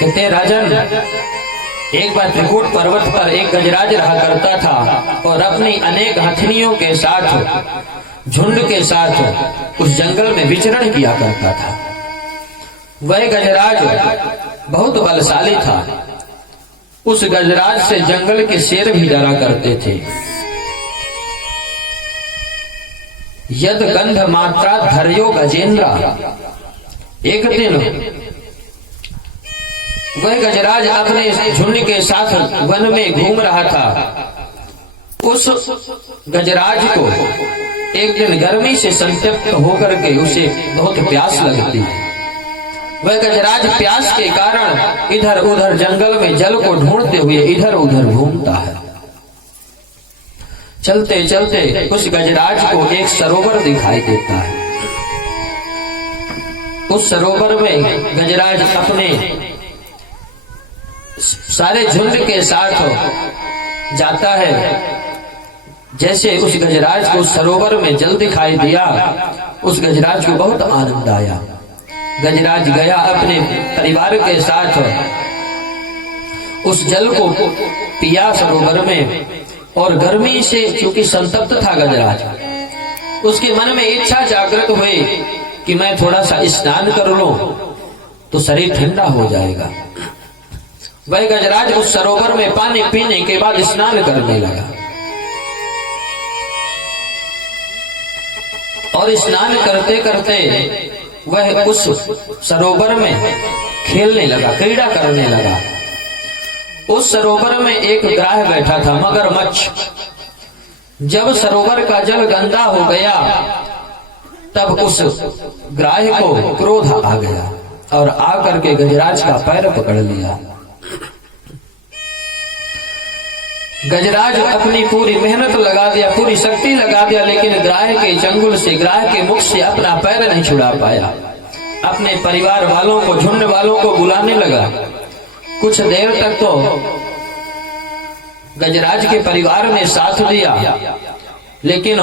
कहते राजन, एक बार त्रिकूट पर्वत पर एक गजराज रहा करता था और अपनी अनेक हथनियों के साथ, झुंड के साथ उस जंगल में विचरण किया करता था। वह गजराज बहुत बलशाली था। उस गजराज से जंगल के शेर भी डरा करते थे। यद गंध मात्रा धर्यो गजेंद्र। एक दिन वह गजराज अपने झुंड के साथ वन में घूम रहा था। उस गजराज को एक दिन गर्मी से संतप्त होकर के उसे बहुत प्यास लगती है। वह गजराज प्यास के कारण इधर उधर जंगल में जल को ढूंढते हुए इधर उधर घूमता है। चलते चलते उस गजराज को एक सरोवर दिखाई देता है। उस सरोवर में गजराज अपने सारे झुंड के साथ जाता है। जैसे उस गजराज को सरोवर में जल दिखाई दिया, उस गजराज को बहुत आनंद आया। गजराज गया अपने परिवार के साथ, उस जल को पिया सरोवर में, और गर्मी से चूंकि संतप्त था गजराज, उसके मन में इच्छा जागृत हुई कि मैं थोड़ा सा स्नान कर लूं तो शरीर ठंडा हो जाएगा। वह गजराज उस सरोवर में पानी पीने के बाद स्नान करने लगा और स्नान करते करते वह उस सरोवर में खेलने लगा, क्रीड़ा करने लगा। उस सरोवर में एक ग्राह बैठा था, मगरमच्छ। जब सरोवर का जल गंदा हो गया तब उस ग्राह को क्रोध आ गया और आकर के गजराज का पैर पकड़ लिया। गजराज अपनी पूरी मेहनत लगा दिया, पूरी शक्ति लगा दिया, लेकिन ग्राह के चंगुल से, ग्राह के मुख से अपना पैर नहीं छुड़ा पाया। अपने परिवार वालों को, झुंड वालों को बुलाने लगा। कुछ देर तक तो गजराज के परिवार ने साथ दिया, लेकिन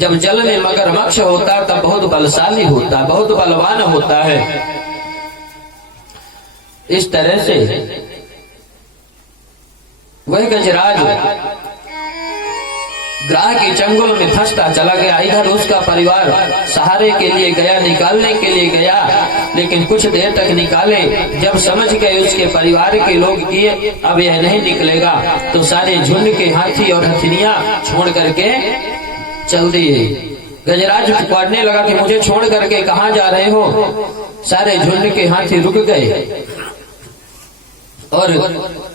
जब जल में मगरमच्छ होता तब बहुत बलशाली होता, बहुत बलवान होता है। इस तरह से वह गजराज ग्राह के चंगुल में फंसता चला गया। इधर उसका परिवार सहारे के लिए गया, निकालने के लिए गया, लेकिन कुछ देर तक निकाले। जब समझ गए उसके परिवार के लोग कि अब यह नहीं निकलेगा, तो सारे झुंड के हाथी और हथनियां छोड़ करके चल दिए। गजराज पुकारने लगा कि मुझे छोड़ करके कहाँ जा रहे हो? सारे झुंड के हाथी रुक गए और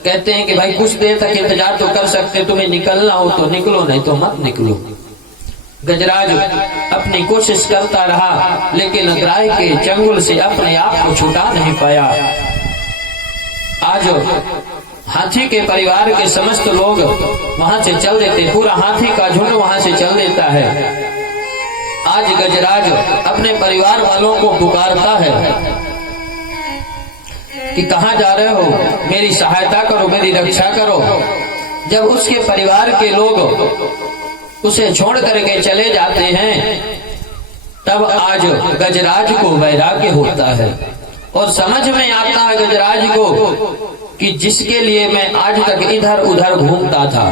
कहते हैं कि भाई कुछ देर तक इंतजार तो कर सकते, तुम्हें निकलना हो तो निकलो, नहीं तो मत निकलो। गजराज अपनी कोशिश करता रहा, लेकिन ग्राह के चंगुल से अपने आप को छुटा नहीं पाया। आज हाथी के परिवार के समस्त लोग वहां से चल देते, पूरा हाथी का झुंड वहां से चल देता है। आज गजराज अपने परिवार वालों को पुकारता है कि कहां जा रहे हो, मेरी सहायता करो, मेरी रक्षा करो। जब उसके परिवार के लोग उसे छोड़ करके चले जाते हैं, तब आज गजराज को वैराग्य होता है और समझ में आता है गजराज को कि जिसके लिए मैं आज तक इधर उधर घूमता था,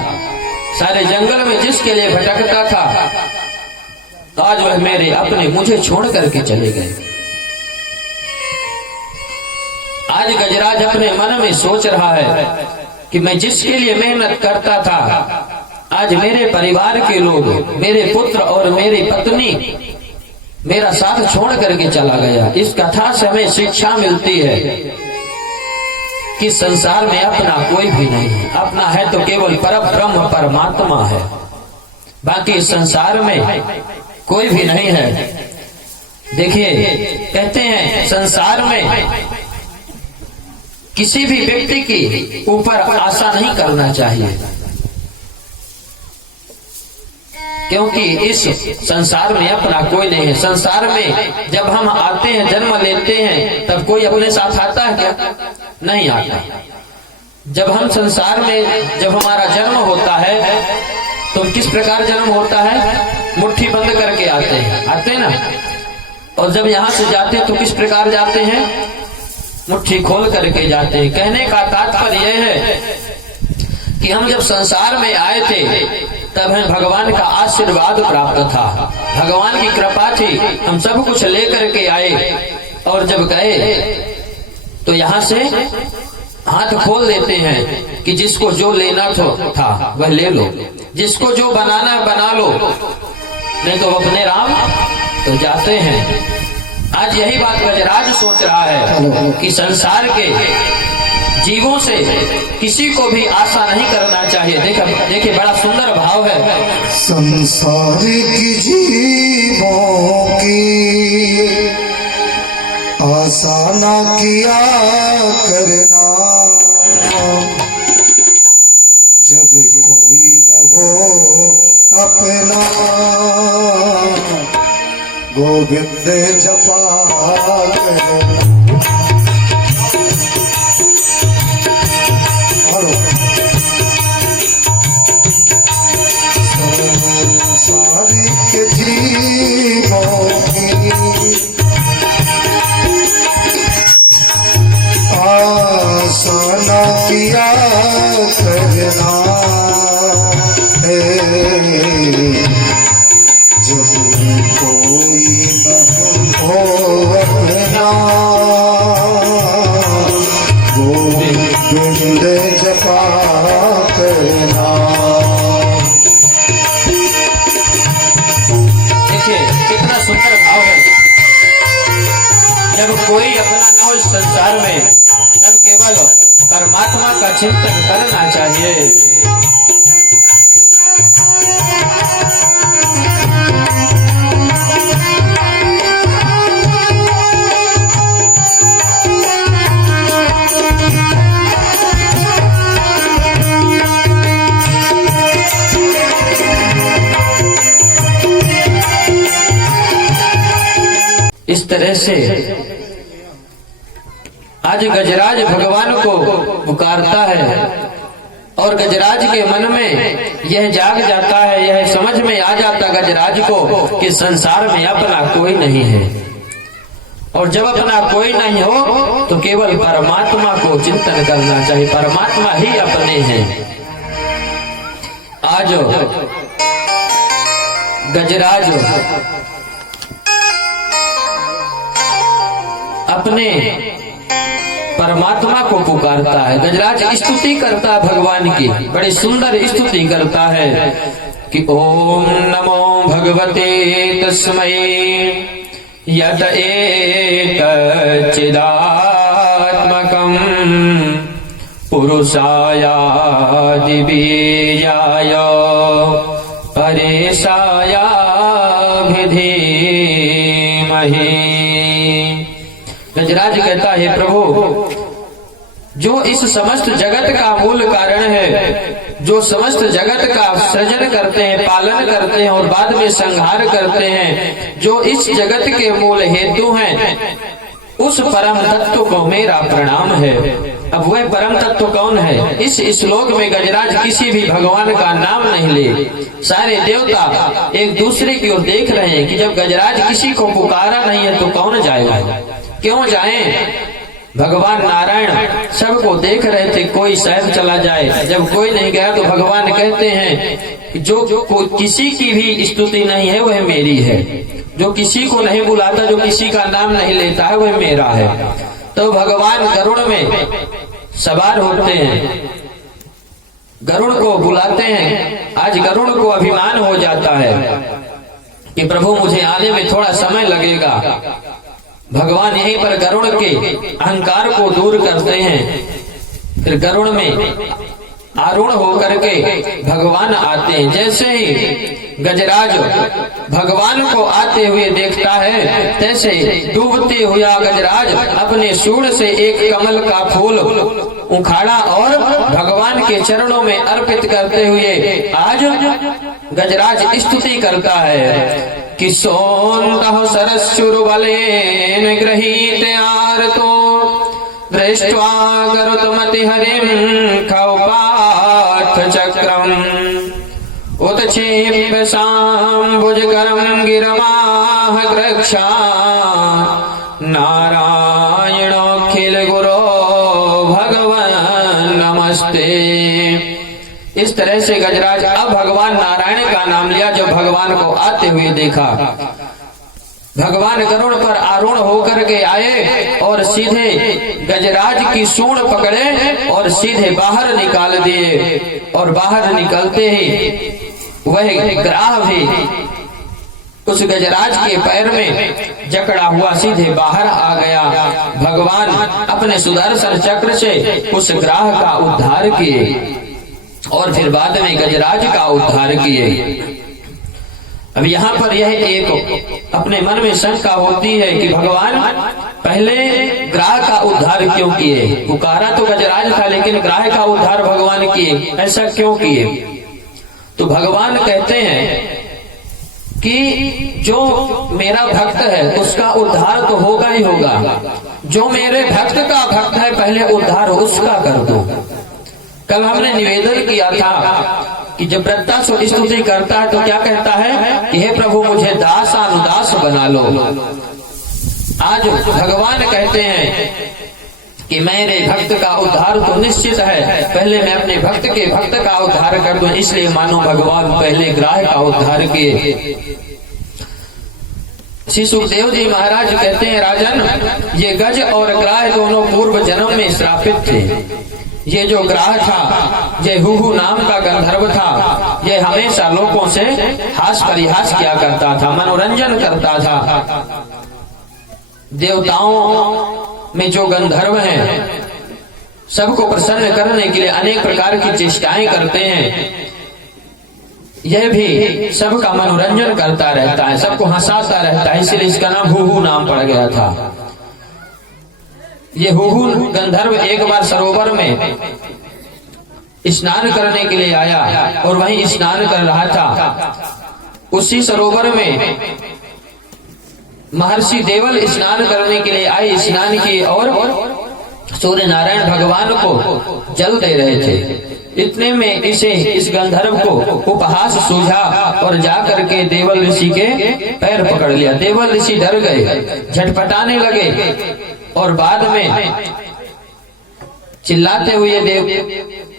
सारे जंगल में जिसके लिए भटकता था, आज वह मेरे अपने मुझे छोड़ करके चले गए। आज गजराज अपने मन में सोच रहा है कि मैं जिसके लिए मेहनत करता था, आज मेरे परिवार के लोग, मेरे पुत्र और मेरी पत्नी मेरा साथ छोड़ करके चला गया। इस कथा से हमें शिक्षा मिलती है कि संसार में अपना कोई भी नहीं है। अपना है तो केवल परब्रह्म परमात्मा है, बाकी संसार में कोई भी नहीं है। देखिए, कहते हैं संसार में किसी भी व्यक्ति के ऊपर आशा नहीं करना चाहिए, क्योंकि इस संसार में अपना कोई नहीं है। संसार में जब हम आते हैं, जन्म लेते हैं, तब कोई अपने साथ आता है क्या? नहीं आता। जब हम संसार में, जब हमारा जन्म होता है तो किस प्रकार जन्म होता है? मुट्ठी बंद करके आते हैं ना। और जब यहाँ से जाते हैं तो किस प्रकार जाते हैं? मुट्ठी खोल करके जाते हैं। कहने का तात्पर्य यह है कि हम जब संसार में आए थे तब हमें भगवान का आशीर्वाद प्राप्त था, भगवान की कृपा थी, हम सब कुछ लेकर के आए और जब गए तो यहाँ से हाथ खोल देते हैं कि जिसको जो लेना था वह ले लो, जिसको जो बनाना है बना लो, नहीं तो अपने राम तो जाते हैं। आज यही बात गजराज सोच रहा है कि संसार के जीवों से किसी को भी आशा नहीं करना चाहिए। देखिए बड़ा सुंदर भाव है। संसार की जीवों की आशा ना किया करना, जब कोई न हो अपना गोविंद जपा करना। संसार के जीवों की आशा न किया करना है, जब कोई न हो अपना गोविंद जपा करना। देखिए कितना सुंदर भाव है। जब कोई अपना न हो इस संसार में तब केवल परमात्मा का चिंतन करना चाहिए। इस तरह से आज गजराज भगवान को पुकारता है और गजराज के मन में यह जाग जाता है, यह समझ में आ जाता गजराज को कि संसार में अपना कोई नहीं है, और जब अपना कोई नहीं हो तो केवल परमात्मा को चिंतन करना चाहिए, परमात्मा ही अपने हैं। आज गजराज अपने परमात्मा को पुकारता है। गजराज स्तुति करता है भगवान की, बड़ी सुंदर स्तुति करता है कि ओम नमो भगवते तस्मै यत एतच्चिदात्मकं पुरुषाय दिव्याय परेशाय धीमहि। गजराज कहता है प्रभु, जो इस समस्त जगत का मूल कारण है, जो समस्त जगत का सृजन करते हैं, पालन करते हैं और बाद में संहार करते हैं, जो इस जगत के मूल हेतु हैं, उस परम तत्व को मेरा प्रणाम है। अब वह परम तत्व कौन है? इस श्लोक में गजराज किसी भी भगवान का नाम नहीं ले। सारे देवता एक दूसरे की ओर देख रहे हैं कि जब गजराज किसी को पुकारा नहीं है तो कौन जाएगा, क्यों जाएं? भगवान नारायण सबको देख रहे थे, कोई शायद चला जाए। जब कोई नहीं गया तो भगवान कहते हैं कि जो किसी की भी स्तुति नहीं है वह मेरी है, जो किसी को नहीं बुलाता, जो किसी का नाम नहीं लेता है वह मेरा है। तो भगवान गरुड़ में सवार होते हैं, गरुड़ को बुलाते हैं। आज गरुड़ को अभिमान हो जाता है कि प्रभु मुझे आने में थोड़ा समय लगेगा। भगवान यहीं पर गरुड़ के अहंकार को दूर करते हैं। फिर गरुड़ में आरूढ़ होकर के भगवान आते हैं। जैसे ही गजराज भगवान को आते हुए देखता है, तैसे डूबते हुआ गजराज अपने सूंड से एक कमल का फूल उखाड़ा और भगवान के चरणों में अर्पित करते हुए आज गजराज स्तुति करता है कि सोऽन्तः सरस्युर्बलेन गृहीत आर्तो दृष्ट्वा गरुत्मतिहरिं खौपार्थचक्रम् उत्क्षेप्य साम्बुजकरं गिरमाह कृक्षा नारायणोऽखिल गुरु नमस्ते। इस तरह से गजराज अब भगवान नारायण का नाम लिया। जब भगवान को आते हुए देखा, भगवान गरुड़ पर आरूढ़ होकर के आए और सीधे गजराज की सूंड पकड़े और सीधे बाहर निकाल दिए। और बाहर निकलते ही वह ग्राह भी उस गजराज के पैर में जकड़ा हुआ सीधे बाहर आ गया। भगवान अपने सुदर्शन चक्र से उस ग्राह का उद्धार किए और फिर बाद में गजराज का उद्धार किए। अब यहाँ पर यह एक अपने मन में शंका होती है कि भगवान पहले ग्राह का उद्धार क्यों किए? पुकारा तो गजराज था, लेकिन ग्राह का उद्धार भगवान किए, ऐसा क्यों किए? तो भगवान कहते हैं कि जो मेरा भक्त है उसका उद्धार तो होगा ही होगा। जो मेरे भक्त का भक्त है पहले उद्धार उसका कर दो। कल हमने निवेदन किया था कि जब व्रता स्तुति करता है तो क्या कहता है कि हे प्रभु मुझे दास अनुदास बना लो। आज भगवान कहते हैं कि मेरे भक्त का उद्धार तो निश्चित है, पहले मैं अपने भक्त के भक्त का उद्धार कर दूं। इसलिए मानो भगवान पहले ग्राह का उद्धार किए। श्री सुखदेव जी महाराज कहते हैं, राजन ये गज और ग्राह दोनों पूर्व जन्म में श्रापित थे। ये जो ग्राह था, ये हुहु नाम का गंधर्व था, ये हमेशा लोगों से हास परिहास किया करता था, मनोरंजन करता था। देवताओं में जो गंधर्व हैं सबको प्रसन्न करने के लिए अनेक प्रकार की चेष्टाएं करते हैं। यह भी सबका मनोरंजन करता रहता है, सबको हंसाता रहता है, इसलिए इसका नाम हुहु नाम पड़ गया था। ये हुहु गंधर्व एक बार सरोवर में स्नान करने के लिए आया और वहीं स्नान कर रहा था। उसी सरोवर में महर्षि देवल स्नान करने के लिए आए, स्नान किए और सूर्य नारायण भगवान को जल दे रहे थे। इतने में इस गंधर्व को उपहास सूझा और जाकर के देवल ऋषि के पैर पकड़ लिया। देवल ऋषि डर गए, झटपटाने लगे और बाद में चिल्लाते हुए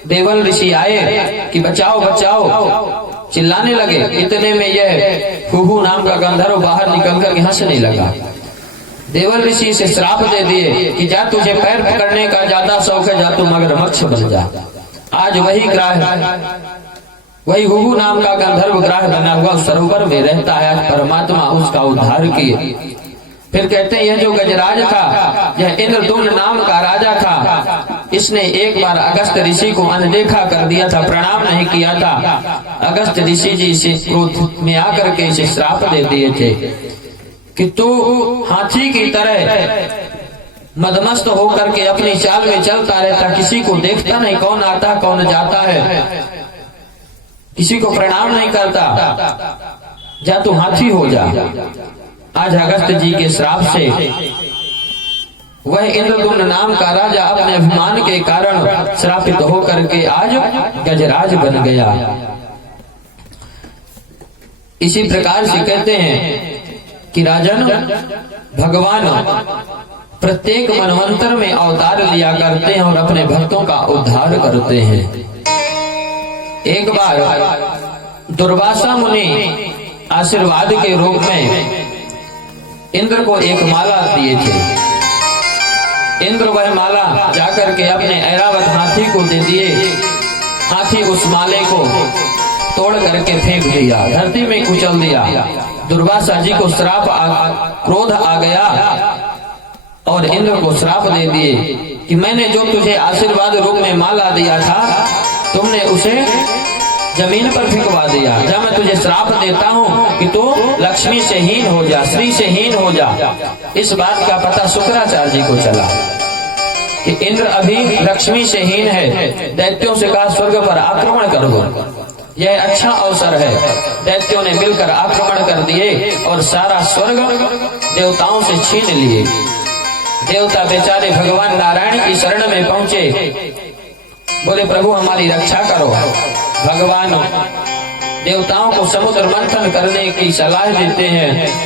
देवल ऋषि आए कि बचाओ बचाओ, चिल्लाने लगे। इतने में यह हुहु नाम का गंधर्व बाहर निकल कर हंसने लगा। देवल ऋषि से श्राप दे दिए कि जा तुझे पैर पकड़ने का ज्यादा शौक है, जा तू मगरमच्छ बन जा। आज वही ग्राह, वही हुहु नाम का गंधर्व ग्राह बना हुआ सरोवर में रहता है। परमात्मा उसका उद्धार किए। फिर कहते हैं यह जो गजराज था, यह इंद्रदुम्न नाम का राजा था। इसने एक बार अगस्त ऋषि को अनदेखा कर दिया था, प्रणाम नहीं किया था। अगस्त ऋषि जी से क्रोध में आकर के इसे श्राप दे दिए थे कि तू हाथी की तरह मदमस्त होकर के अपनी चाल में चलता रहता, किसी को देखता नहीं कौन आता कौन जाता है, किसी को प्रणाम नहीं करता, जा तू हाथी हो जा। आज अगस्त जी के श्राप से वह इंद्रदुम्न नाम का राजा अपने अभिमान के कारण श्रापित होकर के आज गजराज बन गया। इसी प्रकार से कहते हैं कि राजन भगवान प्रत्येक मनवंतर में अवतार लिया करते हैं और अपने भक्तों का उद्धार करते हैं। एक बार दुर्वासा मुनि आशीर्वाद के रूप में इंद्र को एक माला दिए थे। इंद्र वह माला जाकर के अपने ऐरावत हाथी को दे दिए। हाथी उस माले को तोड़ करके फेंक दिया, धरती में कुचल दिया। दुर्वासा जी को क्रोध आ गया और इंद्र को श्राप दे दिए कि मैंने जो तुझे आशीर्वाद रूप में माला दिया था, तुमने उसे जमीन पर फेंकवा दिया। जब मैं तुझे श्राप देता हूँ कि तू लक्ष्मी से हीन हो जा, श्री से हीन हो जा। इस बात का पता शुक्राचार्य जी को चला कि इंद्र अभी लक्ष्मी से हीन है। दैत्यों से कहा स्वर्ग पर आक्रमण कर दो, यह अच्छा अवसर है। दैत्यों ने मिलकर आक्रमण कर दिए और सारा स्वर्ग देवताओं से छीन लिए। देवता बेचारे भगवान नारायण की शरण में पहुंचे, बोले प्रभु हमारी रक्षा करो। भगवान देवताओं को समुद्र मंथन करने की सलाह देते हैं।